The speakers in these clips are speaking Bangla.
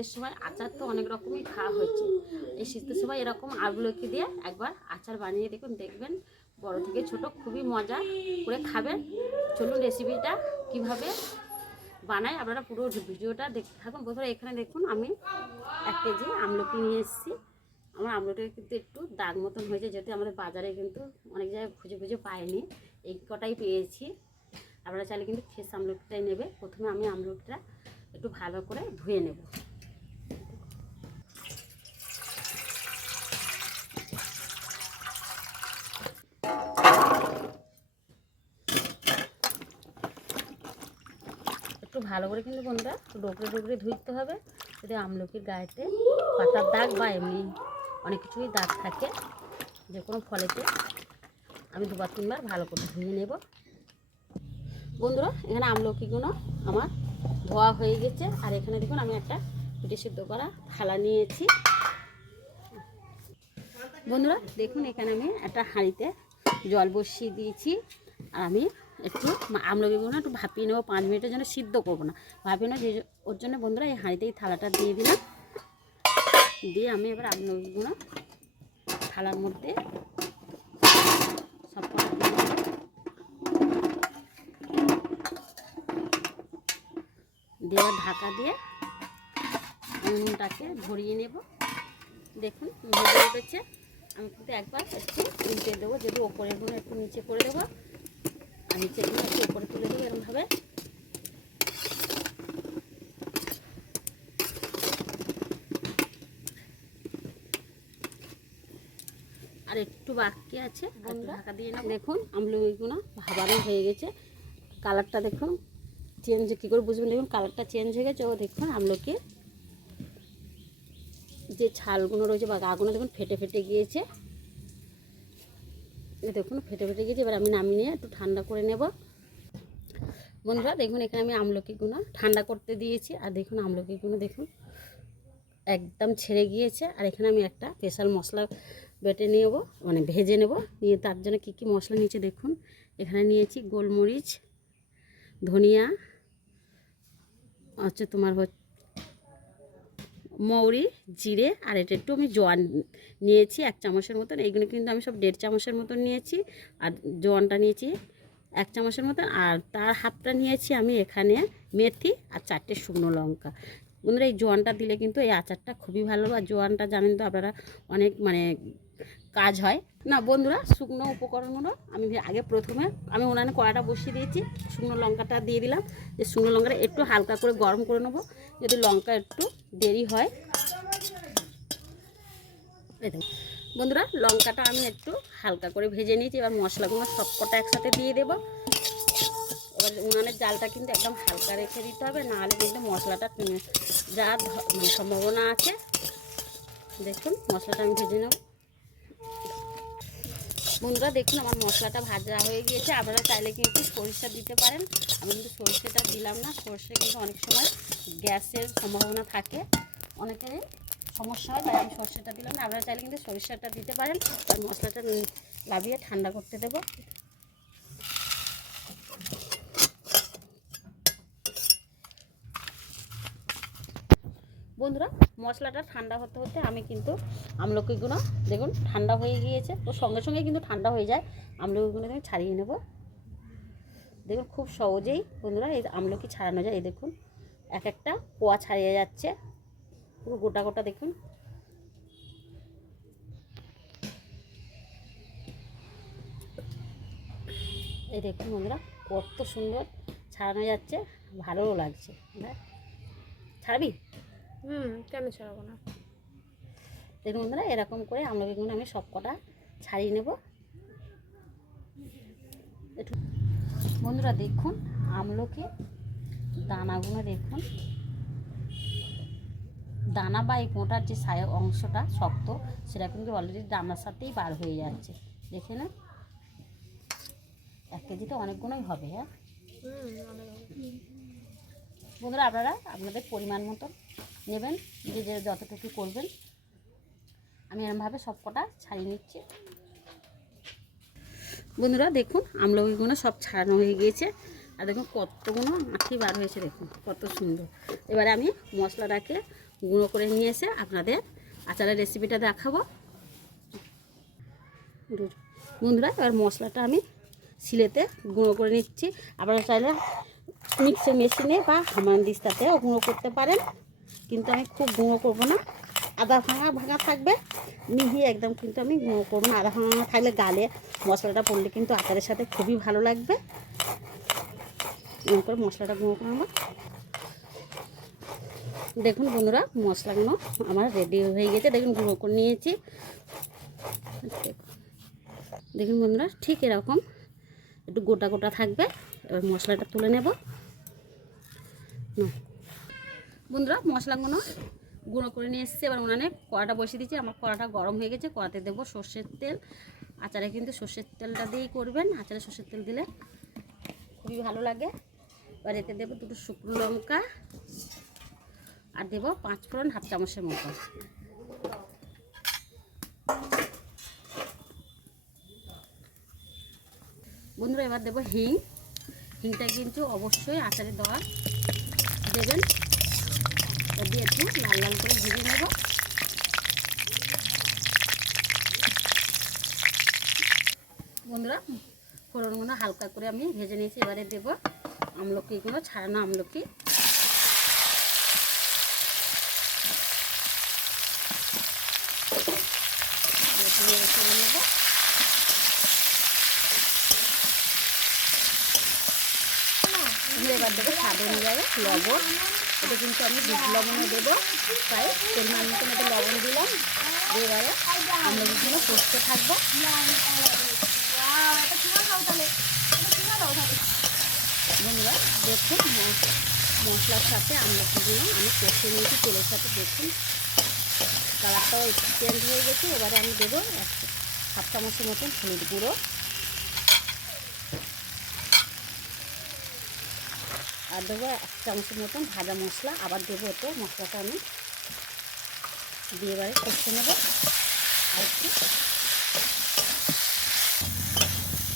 শীতের সময় আচার তো অনেক রকমই খাওয়া হচ্ছে। এই শীতের সময় এরকম আমলকি দিয়ে একবার আচার বানিয়ে দেখবেন বড় থেকে ছোট খুবই মজা করে খাবেন। চলুন রেসিপিটা কিভাবে বানাই আপনারা পুরো ভিডিওটা দেখতে থাকুন। বন্ধুরা এখানে দেখুন আমি 1 কেজি আমলকি নিয়ে এসেছি। আমার আমলকিটা কিন্তু একটু দাগ মতন হয়েছে, যেহেতু আমাদের বাজারে কিন্তু অনেক জায়গায় খুঁজে খুঁজে পাইনি, এই কটাই পেয়েছি। আপনারা চাইলে কিন্তু ফ্রেশ আমলকিটাই নেবে। প্রথমে আমি আমলকিটা একটু ভালো করে ধুয়ে নেব। একটু ভালো করে কিন্তু বন্ধুরা ডোকরে ডোকরে ধুইতে হবে, যদি আমলকির গায়েতে পাতার দাগ বা এমনি অনেক কিছুই দাগ থাকে যে কোনো ফলেতে। আমি 2-3 বার ভালো করে ধুয়ে নেব। বন্ধুরা এখানে আমলকিগুলো আমার ধোয়া হয়ে গেছে, আর এখানে দেখুন আমি একটা পিঠে সিদ্ধ করা থালা নিয়েছি। বন্ধুরা দেখুন এখানে আমি একটা হাঁড়িতে জল বসিয়ে দিয়েছি, আর আমি একটু আমলকিগুলো একটু ভাপিয়ে নেবো। 5 মিনিটের জন্য সিদ্ধ করবো না, ভাপিয়ে নেবো। ওর জন্য বন্ধুরা এই হাঁড়িতে এই থালাটা দিয়ে দিলাম। দিয়ে আমি এবার আমলকিগুলো থালার মধ্যে সব কটা দিয়ে দেবো। দিয়ে ঢাকা দিয়ে উনুনটাকে ভরিয়ে নেব। দেখুন ভেজে উঠেছে। আমি কিন্তু একবার একটু উল্টে দেবো, যদি ওপরেরগুলো একটু নিচে করে দেবো আর নিচেরগুলো একটু ওপরে তুলে দেবো এরকমভাবে। আর একটু বাকি আছে, ঢাকা দিয়ে না। দেখুন আমলকিগুলো ভাবানো হয়ে গেছে। কালারটা দেখুন চেঞ্জ, কী করে বুঝবেন, দেখুন কালারটা চেঞ্জ হয়ে গেছে। ও দেখুন আমলকি যে ছালগুলো রয়েছে বা গাগুলো দেখুন ফেটে ফেটে গিয়েছে। দেখুন ফেটে ফেটে গিয়েছে। এবার আমি নামিয়ে নিয়ে একটু ঠান্ডা করে নেব। বন্ধুরা দেখুন এখানে আমি আমলকিগুলো ঠান্ডা করতে দিয়েছি, আর দেখুন আমলকিগুলো দেখুন একদম ছেড়ে গিয়েছে। আর এখানে আমি একটা স্পেশাল মশলা বেটে নেব, মানে ভেজে নেব। নিয়ে তার জন্য কী কী মশলা নিয়েছি দেখুন। এখানে নিয়েছি গোলমরিচ, ধনিয়া, হচ্ছে তোমার মৌরি, জিরে, আর এটা একটু আমি জোয়ান নিয়েছি 1 চামচের মতন। এইগুলো কিন্তু আমি সব 1.5 চামচের মতন নিয়েছি। আর জোয়ানটা নিয়েছি 1 চামচের মতন, আর তার হাফটা নিয়েছি আমি এখানে মেথি আর 4টে শুকনো লঙ্কা। বন্ধুরা এই জোয়ানটা দিলে কিন্তু এই আচারটা খুবই ভালো। আর জোয়ানটা জানেন তো আপনারা অনেক মানে কাজ হয় না। বন্ধুরা শুকনো উপকরণগুলো আমি আগে প্রথমে আমি উনানে কড়াটা বসিয়ে দিয়েছি, শুকনো লঙ্কাটা দিয়ে দিলাম। যে শুকনো লঙ্কাটা একটু হালকা করে গরম করে নেবো, যদি লঙ্কা একটু দেরি হয়। এই দেখুন বন্ধুরা লঙ্কাটা আমি একটু হালকা করে ভেজে নিয়েছি। এবার মশলাগুলো সবকটা একসাথে দিয়ে দেবো। এবার উনানের জালটা কিন্তু একদম হালকা রেখে দিতে হবে, নাহলে কিন্তু মশলাটা যা মানে সম্ভাবনা আছে। দেখুন মশলাটা আমি ভেজে নেব। বন্ধুরা দেখুন আমার মশলাটা ভাজা হয়ে গিয়েছে। আপনারা চাইলে কিন্তু সরিষা দিতে পারেন, আমি কিন্তু সরিষাটা দিলাম না। সরিষা কিন্তু অনেক সময় গ্যাসের সম্ভাবনা থাকে, অনেকেরই সমস্যা হয়, তাই আমি সরিষাটা দিলাম না। আপনারা চাইলে কিন্তু সরিষাটা দিতে পারেন। আর মশলাটা লাভিয়ে ঠান্ডা করতে দেব। বন্ধুরা মশলাটা ঠান্ডা হতে হতে আমি কিন্তু আমলকিগুলো দেখুন ঠান্ডা হয়ে গিয়েছে, তো সঙ্গে সঙ্গে কিন্তু ঠান্ডা হয়ে যায়। আমলকিগুলো আমি ছাড়িয়ে নেব। দেখুন খুব সহজেই বন্ধুরা এই আমলকি ছাড়ানো যায়। এই দেখুন এক একটা কোয়া ছাড়িয়ে যাচ্ছে, পুরো গোটা গোটা দেখুন। এই দেখুন বন্ধুরা কত সুন্দর ছাড়ানো যাচ্ছে, ভালোও লাগছে। ছাড়বি? কেন ছাড়াবো না। দেখুন বন্ধুরা এরকম করে আমলকিগুলো আমি সব কটা ছাড়িয়ে নেব। একটু বন্ধুরা দেখুন আমলকি দানাগুলো দেখুন, দানা বা এই কোঁটার যে অংশটা শক্ত সেটা কিন্তু অলরেডি দানার সাথেই বার হয়ে যাচ্ছে। দেখে না 1 কেজিতে অনেকগুলোই হবে। হ্যাঁ বন্ধুরা আপনারা আপনাদের পরিমাণ মতো নেবেন, যে যতটুকু করবেন। আমি এরকমভাবে সব কটা ছাড়িয়ে নিচ্ছি। বন্ধুরা দেখুন আমলকিগুলো সব ছাড়ানো হয়ে গিয়েছে, আর দেখুন কতগুলো আঁটি বার হয়েছে, দেখুন কত সুন্দর। এবারে আমি মশলাটাকে গুঁড়ো করে নিয়ে এসে আপনাদের আচারের রেসিপিটা দেখাবো। বন্ধুরা এবার মশলাটা আমি শিলেতে গুঁড়ো করে নিচ্ছি। আপনারা চাইলে মিক্সি মেশিনে বা হামানদিস্তাতেও গুঁড়ো করতে পারেন, কিন্তু আমি খুব গুঁড়ো করবো না। আদা ভাঙা ভাঙা থাকবে, মিহি একদম কিন্তু আমি গুঁড়ো করবো না। আদা ভাঙা থাকলে গালে মশলাটা পড়লে কিন্তু আচারের সাথে খুবই ভালো লাগবে। এরকম করে মশলাটা গুঁড়ো করে নেবো। দেখুন বন্ধুরা মশলাগুলো আমার রেডি হয়ে গেছে। দেখুন গুঁড়ো করে নিয়েছি। দেখুন বন্ধুরা ঠিক এরকম একটু গোটা গোটা থাকবে। এবার মশলাটা তুলে নেব। বন্ধুরা মশলাগুলো গুঁড়ো করে নিয়ে এসেছি। এবার উনানে কড়াটা বসিয়ে দিচ্ছি। আমার কড়াটা গরম হয়ে গেছে। কড়াতে দেবো সর্ষের তেল। আচারে কিন্তু সর্ষের তেলটা দিয়েই করবেন। আচারে সর্ষের তেল দিলে খুবই ভালো লাগে। এবার এতে দেবো 2টো শুকনো লঙ্কা আর দেবো 5 ফোড়ন, হাফ চামচের মতো। বন্ধুরা এবার দেবো হিং। হিংটা কিন্তু অবশ্যই আচারে দেওয়া দেবেন। দিয়ে একটু লাল লাল করে ভেজে নেব। বন্ধুরা ফোড়নগুলো হালকা করে আমি ভেজে নিয়েছি। এবারে দেব আমলকিগুলো, ছাড়ানো আমলকি। নেব। এবার দেবো স্বাদ অনুযায়ী লবণ। এটা কিন্তু আমি বিট লবণও দেবো, তাই পরিমাণ মতন এটা লবণ দিলাম। এবারে আমলকিগুলো কষতে থাকবো। বন্ধুরা দেখুন মশলার সাথে আমলকিগুলো আমি কষে নিয়েছি তেলের সাথে। দেখুন কালারটাও একটু চেঞ্জ হয়ে গেছে। এবারে আমি দেবো 1 চামচের মতন হলুদ গুঁড়ো আর দেবো 1 চামচের মতন ভাজা মশলা। আবার দেবো এতে মশলাটা আমি দিয়ে এবারে কষে নেব আর একটু।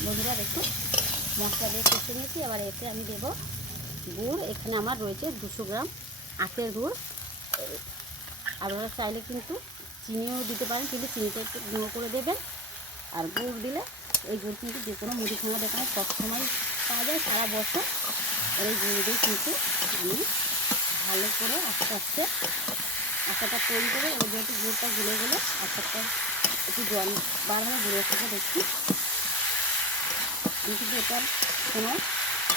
বন্ধুরা দেখুন মশলা দিয়ে কষে নিয়েছি। এবার এতে আমি দেবো গুড়। এখানে আমার রয়েছে 200 গ্রাম আখের গুড়। আপনারা চাইলে কিন্তু চিনিও দিতে পারেন, কিন্তু চিনিটা একটু গুঁড়ো করে দেবেন। আর গুড় দিলে এই গুড় কিন্তু যে কোনো মুদিখানা দোকানে সবসময় পাওয়া যায় সারা বছর। এই গুঁড়ো দিয়ে কিন্তু আমি ভালো করে আস্তে আস্তে আচারটা তৈরি করে, এবার যেহেতু গুড়টা গুলে গেলে আচারটা একটু জল বার হয়ে গুঁড়ো থেকে দেখছি। আমি কিন্তু এটার কোনো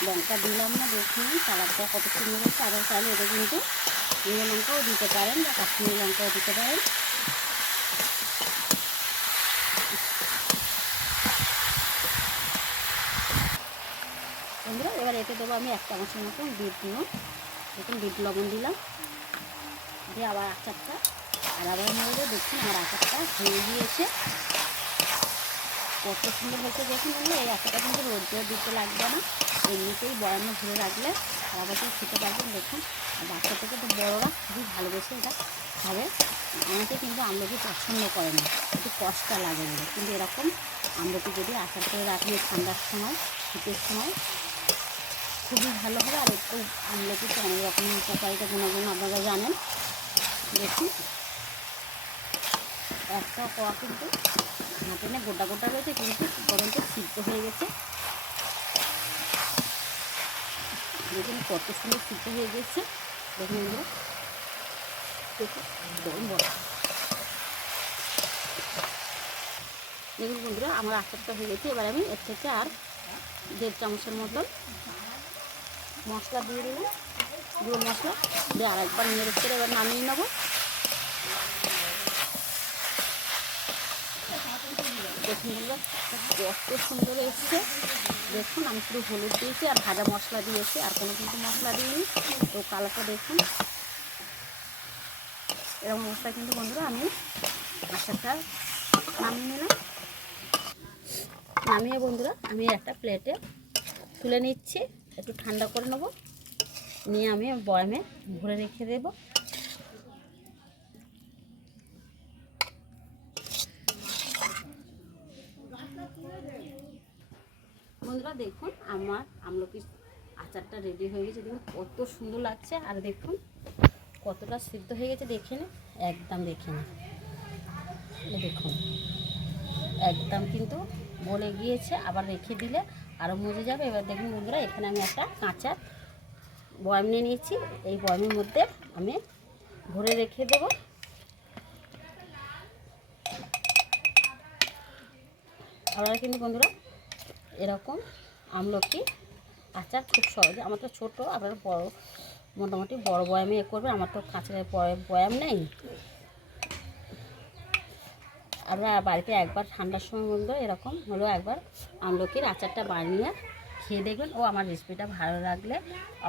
লঙ্কা দিলাম না। দেখুন কালারটা কত সুন্দর হচ্ছে। আবার চাইলে এটা কিন্তু নিম লঙ্কাও দিতে পারেন বা কাশ্মীরি লঙ্কাও দিতে পারেন। বন্ধুরা এবার এতে দেবো আমি 1 চামচের মতন বিট নুন। দেখুন বিট লবণ দিলাম, দিয়ে আবার আচারটা আর আবার নেড়ে দেখুন আমার আচারটা হয়ে গিয়েছে। কত সুন্দর হয়েছে দেখুন। এই আচারটা কিন্তু রোদ্রে দিতে লাগবে না, এমনিতেই বয়ামে ভরে রাখলে সারা বছর খেতে পারবেন। দেখুন বাচ্চা থেকে তো বড়োরা খুবই ভালোবেসে এটা খাবে। অনেকে কিন্তু আমলকি পছন্দ করে না, একটু কষ্ট লাগে বলে, কিন্তু এরকম আমলকি যদি আচার করে রাখেন ঠান্ডার সময়, শীতের সময় খুবই ভালো হবে। আর একটু আমলকিতে অনেক রকম উপকারিতা গুণাগুণ আপনারা জানেন। দেখুন একটা কোয়া কিন্তু হাতে না গোটা গোটা রয়েছে, কিন্তু বরঞ্চ সিদ্ধ হয়ে গেছে। দেখুন কত সুন্দর সিদ্ধ হয়ে গেছে। দেখুন বন্ধুরা দেখুন দেখুন বন্ধুরা আমার আচারটা হয়ে গেছে। এবার আমি এর থেকে আর 1.5 চামচের মতন মশলা দিয়ে দিলাম, গুঁড়ো মশলা দিয়ে আর একবার নেড়ে করে এবার নামিয়ে নেবো। দেখুন বন্ধুরা কত সুন্দর এসছে। দেখুন আমি শুধু হলুদ দিয়েছি আর ভাজা মশলা দিয়েছি, আর কোনো কিন্তু মশলা দিইনি। তো কালারটা দেখুন এরকম অবস্থা। কিন্তু বন্ধুরা আমি আচারটা নামিয়ে নিলাম। নামিয়ে বন্ধুরা আমি একটা প্লেটে তুলে নিচ্ছি, একটু ঠান্ডা করে নেবো, নিয়ে আমি বয়ামে ভরে রেখে দেবো। বন্ধুরা দেখুন আমার আমলকির আচারটা রেডি হয়ে গেছে। দেখুন কত সুন্দর লাগছে। আর দেখুন কতটা সিদ্ধ হয়ে গেছে দেখে নে, একদম দেখে নে, এই দেখুন একদম কিন্তু গলে গিয়েছে। আবার রেখে দিলে আরও মজে যাবে। এবার দেখুন বন্ধুরা, এখানে আমি একটা কাঁচা বয়াম নিয়ে নিয়েছি, এই বয়ামের মধ্যে আমি ভরে রেখে দেবো। আপনারা কিন্তু বন্ধুরা এরকম আমলকি আচার খুব সহজে, আমার তো ছোটো, আপনারা বড় মোটামুটি বড় বয়ামে করবেন, আমার তো কাঁচা বয়াম নেই। আপনারা বাড়িতে একবার ঠান্ডার সময় বন্ধু এরকম হলেও একবার আমলকির আচারটা বানিয়ে খেয়ে দেখবেন। ও আমার রেসিপিটা ভালো লাগলে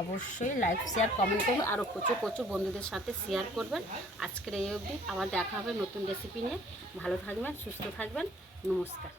অবশ্যই লাইক শেয়ার কমেন্ট করবেন, আরও প্রচুর প্রচুর বন্ধুদের সাথে শেয়ার করবেন। আজকের এই অবধি, আবার দেখা হবে নতুন রেসিপি নিয়ে। ভালো থাকবেন, সুস্থ থাকবেন, নমস্কার।